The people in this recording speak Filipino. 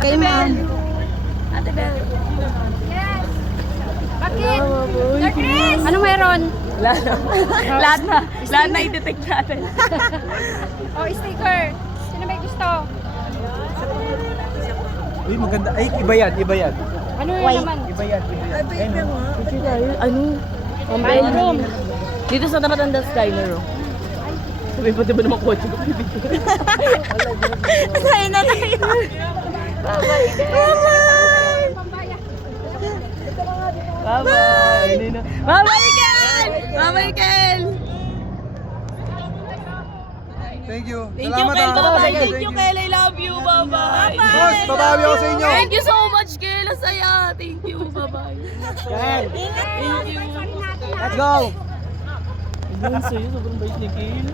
Kay ma'am. Ate Bel. Yes! Bakit? Chris! Ano meron? Lahat na i-detect natin. Oh, sticker. Sino may gusto? Uy, maganda. Ay, iba yan. Ano yun naman? Iba yan. Ano? Ang bedroom. Dito sa tapat ng Skyler. Sabi pa diba naman kotse ko? Tayo na tayo. Bye-bye! Bye-bye, Kel! Bye-bye, Kel! Thank you. Thank you, Kel! Bye-bye! Thank you, Kel! I love you! Bye-bye! Boss, babawi ako sa inyo. Thank you so much, Kel! Ang saya! Thank you! Bye-bye! Kel, Thank you! let's go. Ayun sa'yo, sobrang bait ni Kel.